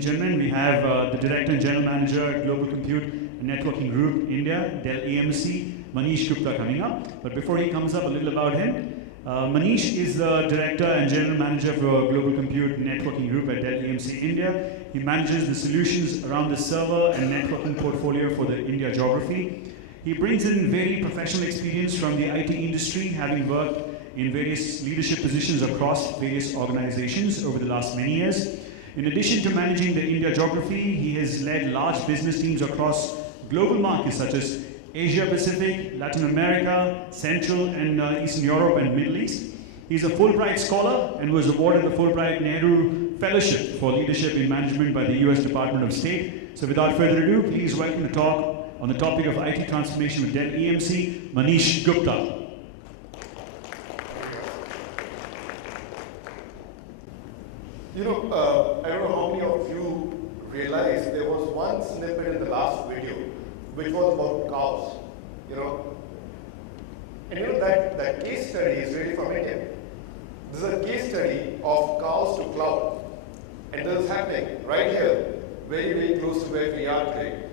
Gentlemen, we have the Director and General Manager at Global Compute and Networking Group, India, DellEMC, Manish Gupta coming up. But before he comes up, a little about him. Manish is the Director and General Manager for Global Compute and Networking Group at DellEMC, India. He manages the solutions around the server and networking portfolio for the India geography. He brings in very professional experience from the IT industry, having worked in various leadership positions across various organizations over the last many years. In addition to managing the India geography, he has led large business teams across global markets such as Asia Pacific, Latin America, Central and Eastern Europe and Middle East. He's a Fulbright scholar and was awarded the Fulbright Nehru Fellowship for Leadership in Management by the US Department of State. So without further ado, please welcome to talk on the topic of IT transformation with DellEMC, Manish Gupta. I don't know how many of you realized there was one snippet in the last video which was about cows, And that case study is really from India. This is a case study of cows to cloud. And this is happening right here, very, very close to where we are today,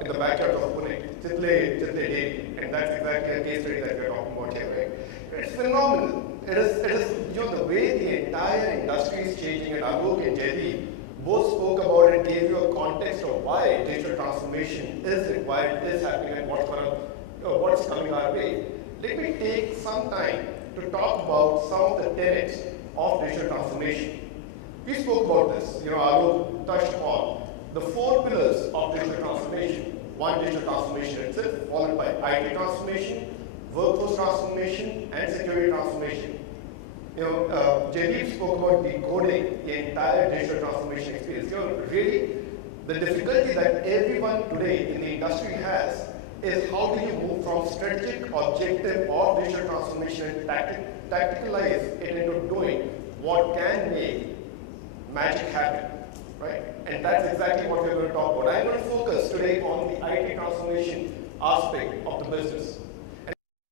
in the backyard of Pune, Chitle Dairy. And that's exactly a case study that we're talking about here, right? It's phenomenal. It is the way the entire industry is changing, and Alok and Jaideep both spoke about it and gave you a context of why digital transformation is required, is happening, and what's coming our way. Let me take some time to talk about some of the tenets of digital transformation. We spoke about this, Alok touched upon the 4 pillars of digital transformation. One, digital transformation itself, followed by IT transformation, workforce transformation, and security transformation. Jaideep spoke about decoding the entire digital transformation experience. Really, the difficulty that everyone today in the industry has is how do you move from strategic objective of digital transformation and tacticalize it into doing what can make magic happen, right? And that's exactly what we're going to talk about. I'm going to focus today on the IT transformation aspect of the business.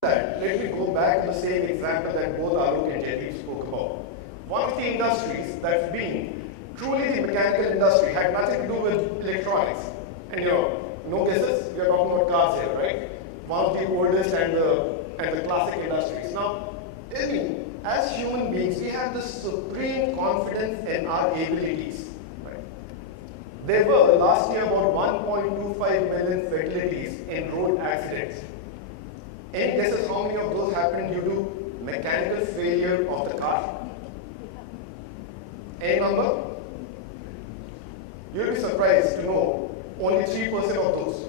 Let me go back to the same example that both Alok and Jaideep spoke about. One of the industries that's been truly the mechanical industry had nothing to do with electronics. And no guesses, we are talking about cars here, right? One of the oldest and the classic industries. Now, as human beings, we have this supreme confidence in our abilities. Right? There were last year about 1.25 million fatalities in road accidents. Any guesses how many of those happened due to mechanical failure of the car? Any number? You'll be surprised to know only 3% of those.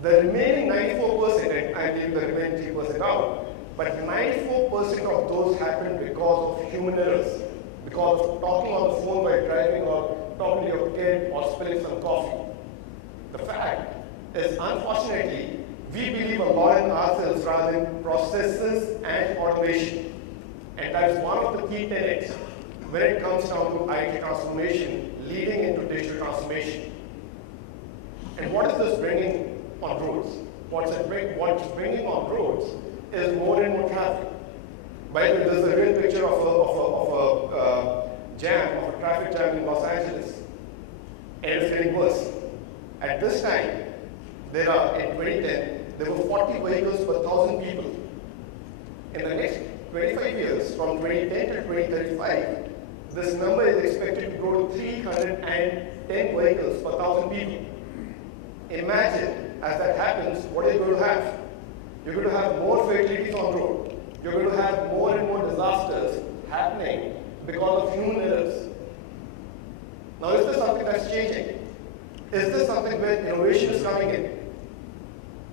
The remaining 94%, and I leave the remaining 3% out, but 94% of those happened because of human errors, because of talking on the phone while driving or talking to your kid or spilling some coffee. The fact is, unfortunately, we believe a lot in ourselves rather than processes and automation. And that is one of the key tenets when it comes down to IT transformation leading into digital transformation. And what is this bringing on roads? What's bringing on roads is more and more traffic. By the way, there's a real picture of a traffic jam in Los Angeles. And it's getting worse. At this time, in 2010, there were 40 vehicles per 1,000 people. In the next 25 years, from 2010 to 2035, this number is expected to grow to 310 vehicles per 1,000 people. Imagine, as that happens, what are you going to have? You're going to have more fatalities on the road. You're going to have more and more disasters happening because of human errors. Now, is this something that's changing? Is this something where innovation is coming in?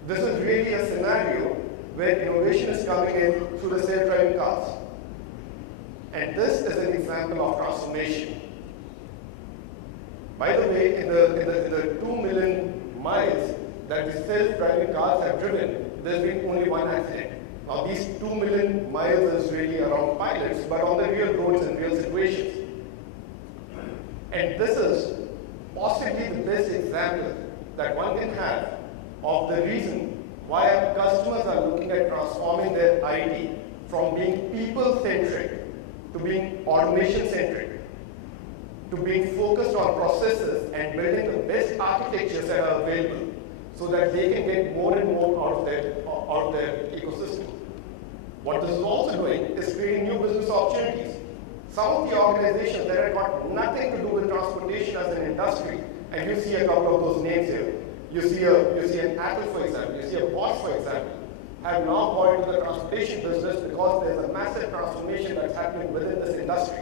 This is really a scenario where innovation is coming in through the self-driving cars. And this is an example of transformation. By the way, in the 2 million miles that the self-driving cars have driven, there's been only one accident. Now, these 2 million miles is really around pilots, but on the real roads and real situations. And this is possibly the best example that one can have of the reason why our customers are looking at transforming their IT from being people-centric to being automation-centric. to being focused on processes and building the best architectures that are available so that they can get more and more out of their ecosystem. What this is also doing is creating new business opportunities. Some of the organizations that have got nothing to do with transportation as an industry, and you see a couple of those names here. You see an Apple, for example, you see a Bosch, for example, have now got into the transportation business because there's a massive transformation that's happening within this industry.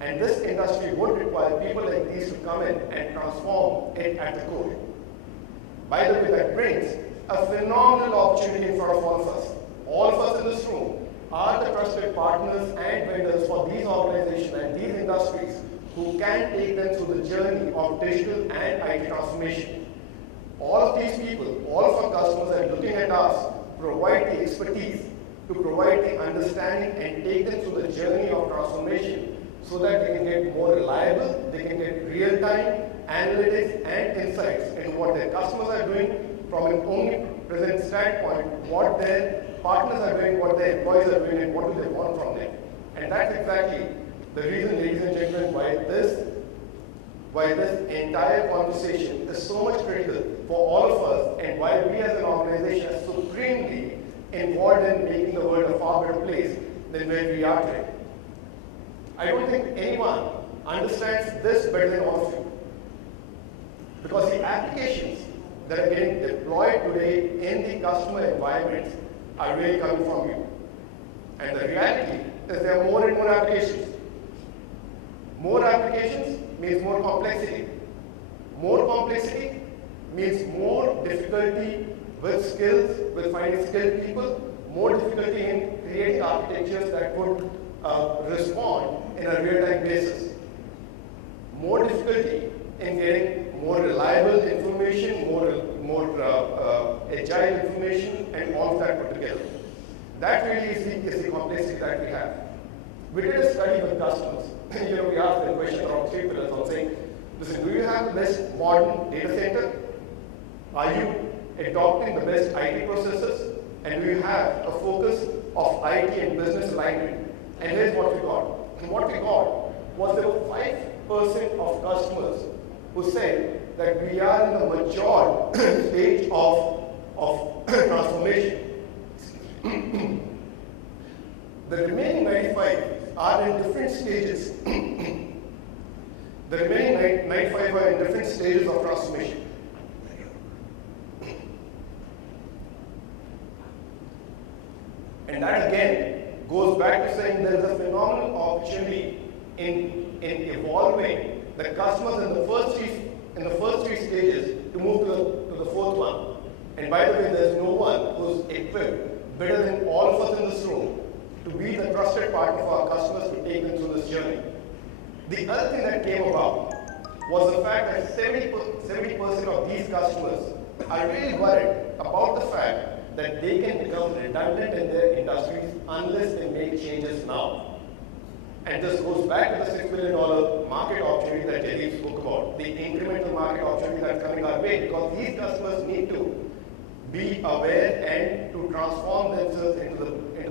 And this industry would require people like these to come in and transform it at the core. By the way, that brings a phenomenal opportunity in front of all of us. All of us in this room are the trusted partners and vendors for these organizations and these industries who can take them through the journey of digital and IT transformation. All of these people, all of our customers are looking at us to provide the expertise, to provide the understanding and take them through the journey of transformation so that they can get more reliable, they can get real-time analytics and insights into what their customers are doing from an omnipresent standpoint, what their partners are doing, what their employees are doing, and what do they want from them. And that's exactly the reason, ladies and gentlemen, why this entire conversation is so much critical for all of us, and why we as an organization are supremely involved in making the world a far better place than where we are today. I don't think anyone understands this better than all of you. Because the applications that are getting deployed today in the customer environments are really coming from you. And the reality is there are more and more applications. More applications means more complexity. More complexity means more difficulty with skills, with finding skilled people, more difficulty in creating architectures that would respond in a real-time basis. More difficulty in getting more reliable information, more agile information, and all of that put together. That really is the complexity that we have. We did a study with customers. We asked them a question around 3 pillars on saying, listen, do you have the best modern data center? Are you adopting the best IT processes? And do you have a focus of IT and business alignment? And here's what we got. And what we got was there were 5% of customers who said that we are in the mature stage of transformation. The remaining 95 are in different stages. The remaining 95 are in different stages of transformation. And that again goes back to saying there is a phenomenal opportunity in evolving the customers in the first three stages to move to the fourth one. And by the way, there's no one who's equipped better than all of us in this room to be the trusted partner for our customers to take them through this journey. The other thing that came about was the fact that 70% of these customers are really worried about the fact that they can become redundant in their industries unless they make changes now. And this goes back to the $6 billion market opportunity that Jerry spoke about, the incremental market opportunity that's coming our way, because these customers need to be aware and to transform themselves into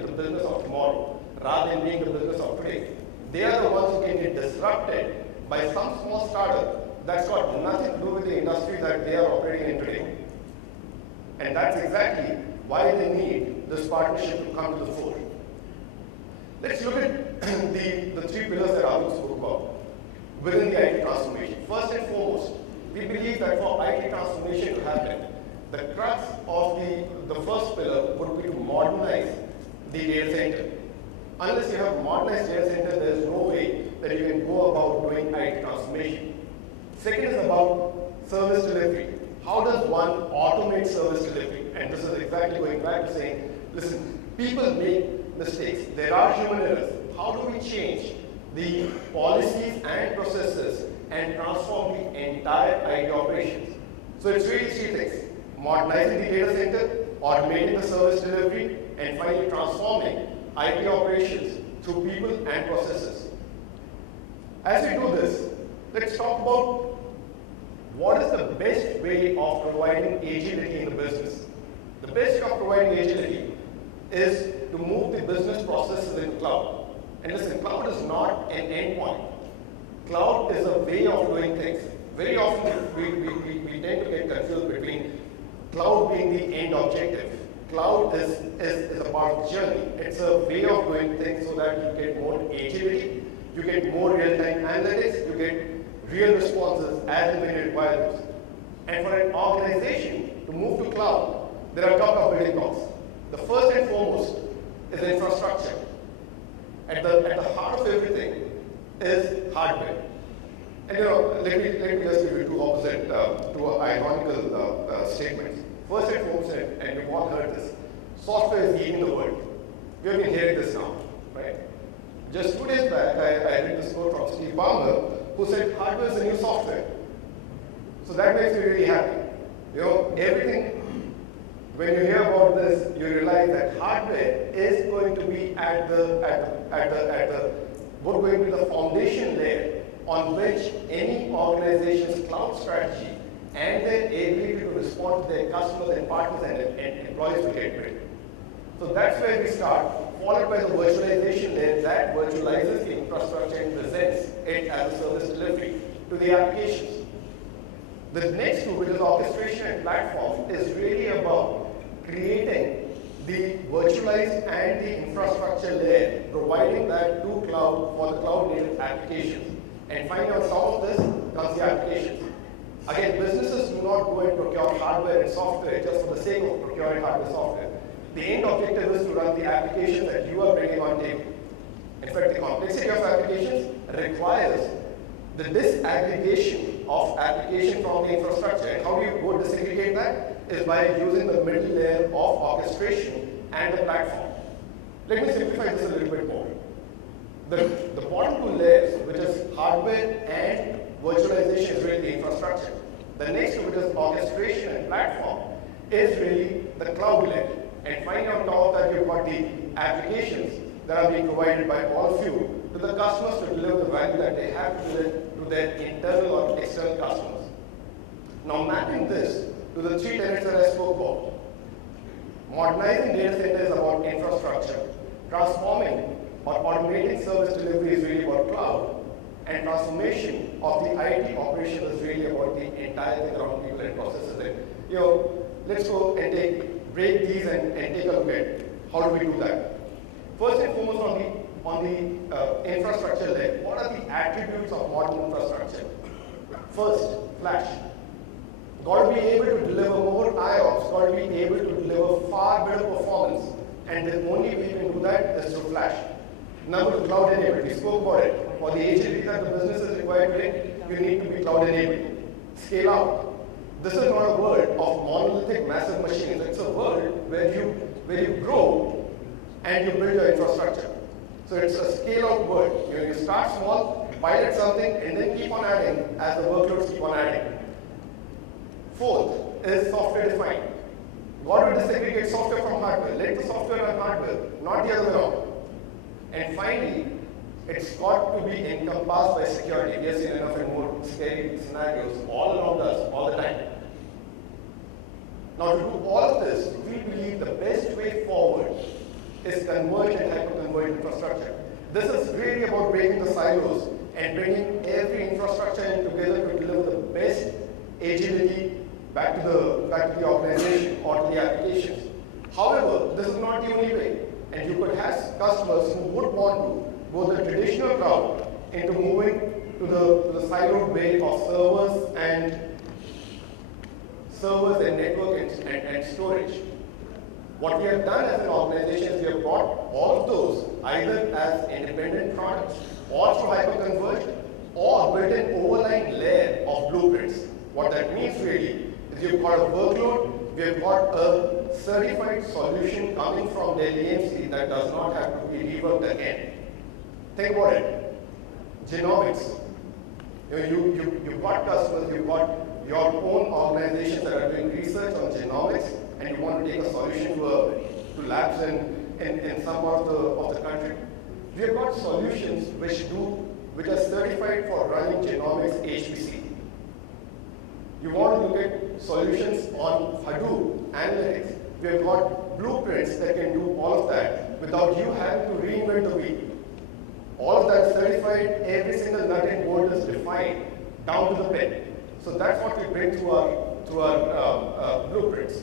the business of tomorrow, rather than being the business of today. They are the ones who can get disrupted by some small startup that's got nothing to do with the industry that they are operating in today. And that's exactly why they need this partnership to come to the fore. Let's look at the 3 pillars that Arun spoke about within the IT transformation. First and foremost, we believe that for IT transformation to happen, the crux of the first pillar would be to modernize the data center. Unless you have a modernized data center, there is no way that you can go about doing IT transformation. Second is about service delivery. How does one automate service delivery? And this is exactly going back to saying, listen, people make mistakes. There are human errors. How do we change the policies and processes and transform the entire IT operations? So it's really 3 things. Modernizing the data center, automating the service delivery, and finally transforming IT operations through people and processes. As we do this, let's talk about what is the best way of providing agility in the business. The best way of providing agility is to move the business processes in cloud. And listen, cloud is not an endpoint. cloud is a way of doing things. Very often we tend to get confused between cloud being the end objective. Cloud is a part of the journey. It's a way of doing things so that you get more agility, you get more real-time analytics, you get real responses as and when you require those. And for an organization to move to cloud, there are a couple of building blocks. The first and foremost is infrastructure. At the heart of everything is hardware. And let me just give you two ironical statements. First and foremost, and you've all heard this, software is eating the world. We have been hearing this now, right? Just 2 days back, I read this quote from Steve Ballmer, who said hardware is the new software. So that makes me really happy. Everything, when you hear about this, you realize that hardware is going to be going to be the foundation layer on which any organization's cloud strategy and their ability to respond to their customers and partners and employees will get built. So that's where we start, followed by the virtualization layer that virtualizes the infrastructure and presents it as a service delivery to the applications. The next two, which is orchestration and platform, is really about creating the virtualized and the infrastructure layer, providing that to cloud for the cloud native applications. And finally, on top of this comes the applications. Again, businesses do not go and procure hardware and software just for the sake of procuring hardware and software. The end objective is to run the applications that you are bringing on table. In fact, the complexity of applications requires the disaggregation of application from the infrastructure. And how do you go disaggregate that? Is by using the middle layer of orchestration and the platform. Let me simplify this a little bit more. The bottom two layers, which is hardware and virtualization, is really the infrastructure. The next two, which is orchestration and platform, is really the cloud layer. And finally, on top of that, you've got the applications that are being provided by all of you to the customers to deliver the value that they have to their internal or external customers. Now, mapping this to the three tenets that I spoke about. Modernizing data centers is about infrastructure. Transforming or automating service delivery is really about cloud. And transformation of the IT operation is really about the entire thing around people and processes. And, let's go and break these and take a look at how do we do that. First and foremost, on the infrastructure layer, what are the attributes of modern infrastructure? First, flash. Got to be able to deliver more IOPS, got to be able to deliver far better performance, and the only way you can do that is through flash. Number two, cloud enabled. We spoke about it. For the agility that the business is required today, you need to be cloud enabled. Scale out. This is not a world of monolithic massive machines. It's a world where you grow and you build your infrastructure. So it's a scale out world. You start small, pilot something, and then keep on adding as the workloads keep on adding. Fourth is software defined. Got to disaggregate software from hardware. Let the software run hardware, not the other way around. And finally, it's got to be encompassed by security. We have seen enough and more scary scenarios all around us, all the time. Now, to do all of this, we believe the best way forward is converged and hyper-converged infrastructure. This is really about breaking the silos and bringing every infrastructure in together to deliver the best agility back to the organization or to the applications. However, this is not the only way. And you could have customers who would want to go the traditional route into moving to the siloed way of servers and network and storage. What we have done as an organization is we have brought all of those either as independent products or through hyperconverged or built an overlying layer of blueprints. What that means really is you've got a workload, we've got a certified solution coming from DellEMC that does not have to be reworked again. Think about it. Genomics. You've got customers, you've got your own organizations that are doing research on genomics, and you want to take a solution to labs in some part of the country. We have got solutions which are certified for running genomics HPC. You want to look at solutions on Hadoop, analytics. We have got blueprints that can do all of that without you having to reinvent the wheel. All of that is certified, every single nut and bolt is defined down to the pin. So that's what we bring to our blueprints.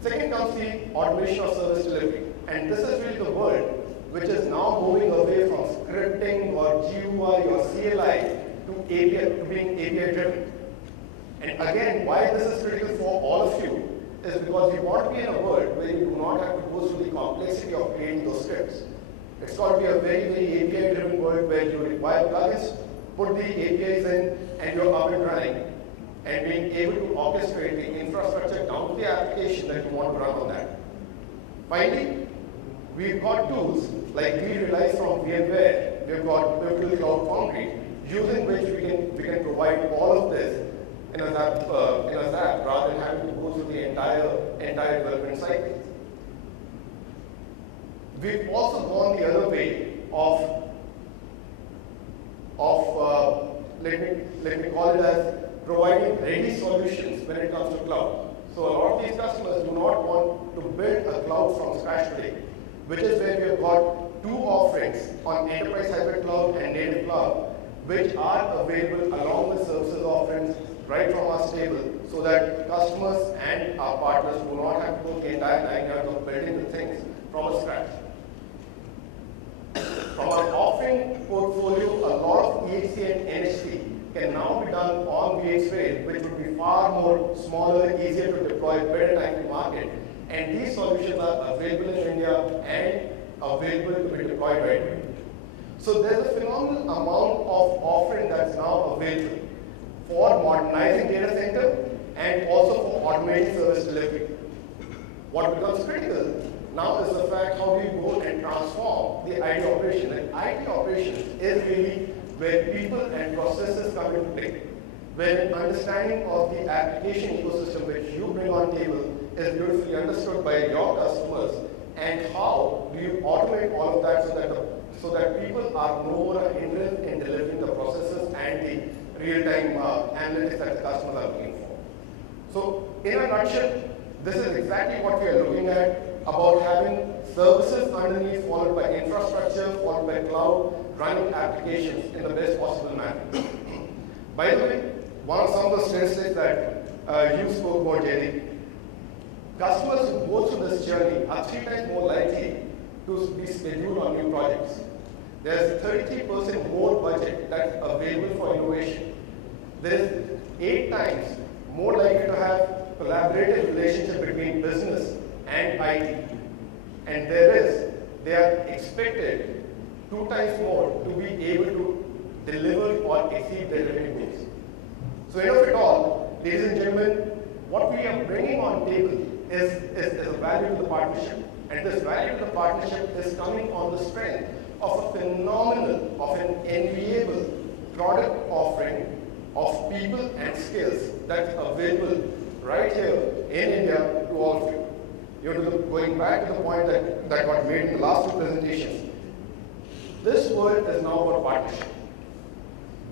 Second comes the automation of service delivery. And this is really the world which is now moving away from scripting or GUI or CLI to being API driven. And again, why this is critical for all of you is because we want to be in a world where you do not have to go through the complexity of creating those scripts. It's got to be a very, very API driven world where you require plugins, put the APIs in, and you're up and running, and being able to orchestrate the infrastructure down to the application that you want to run on that. Finally, we've got tools like we realize from VMware, we've got Pivotal Cloud Foundry, using which we can provide all of this in a zap rather than having to go through the entire development cycle. We've also gone the other way of let me call it as providing ready solutions when it comes to cloud. So a lot of these customers do not want to build a cloud from scratch today, which is where we have got two offerings on Enterprise Hybrid Cloud and Native Cloud, which are available along with services offerings right from our stable, so that customers and our partners do not have to go the entire 9 yards of building the things from scratch. From our offering portfolio, a lot of EHC and NHC can now be done on VxRail, which would be far more smaller, easier to deploy, better time to market. And these solutions are available in India and available to be deployed right away. So there's a phenomenal amount of offering that's now available for modernizing data center and also for automating service delivery. What becomes critical now is the fact how do you go and transform the IT operation. And IT operations is really where people and processes come into play, where an understanding of the application ecosystem which you bring on table is beautifully understood by your customers, and how do you automate all of that so that people are no more a hindrance in delivering the processes and the real-time analytics that the customers are looking for. So in a nutshell, this is exactly what we are looking at, about having services underneath followed by infrastructure, followed by cloud, running applications in the best possible manner. By the way, some of the statistics that you spoke about, Jerry, customers who go through this journey are 3 times more likely to be scheduled on new projects. There's 33% more budget that's available for innovation. There is 8 times more likely to have collaborative relationship between business and IT. And they are expected 2 times more to be able to deliver or exceed their revenue goals. So end of it all, ladies and gentlemen, what we are bringing on table is a value to the partnership. And this value to the partnership is coming on the strength of a phenomenal, of an enviable product offering of people and skills that's available right here in India to all of you. Going back to the point that got made in the last 2 presentations, this world is now about partnership.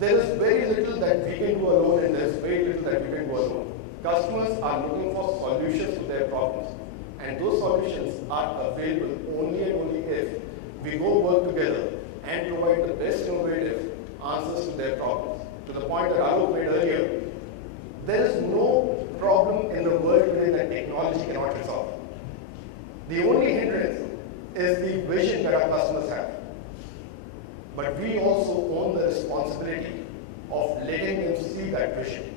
There is very little that we can do alone, and there is very little that we can do alone. Customers are looking for solutions to their problems, and those solutions are available only and only if we go work together and provide the best innovative answers to their problems. To the point that Alok made earlier, there is no problem in the world today that technology cannot resolve. The only hindrance is the vision that our customers have. But we also own the responsibility of letting them see that vision.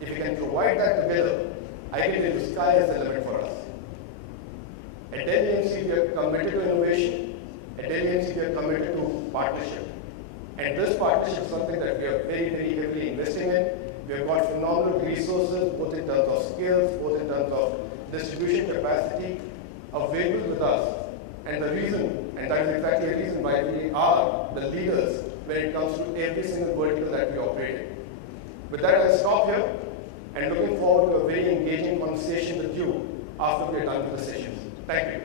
If we can provide that together, I can tell you sky is the limit for us. At DellEMC, we are committed to innovation. At DellEMC, we are committed to partnership. And this partnership is something that we are very, very heavily investing in. We have got phenomenal resources, both in terms of skills, both in terms of distribution capacity, available with us. And the reason, and that is exactly the reason why we are the leaders when it comes to every single vertical that we operate in. With that, I'll stop here, and looking forward to a very engaging conversation with you after we are done with the sessions. Thank you.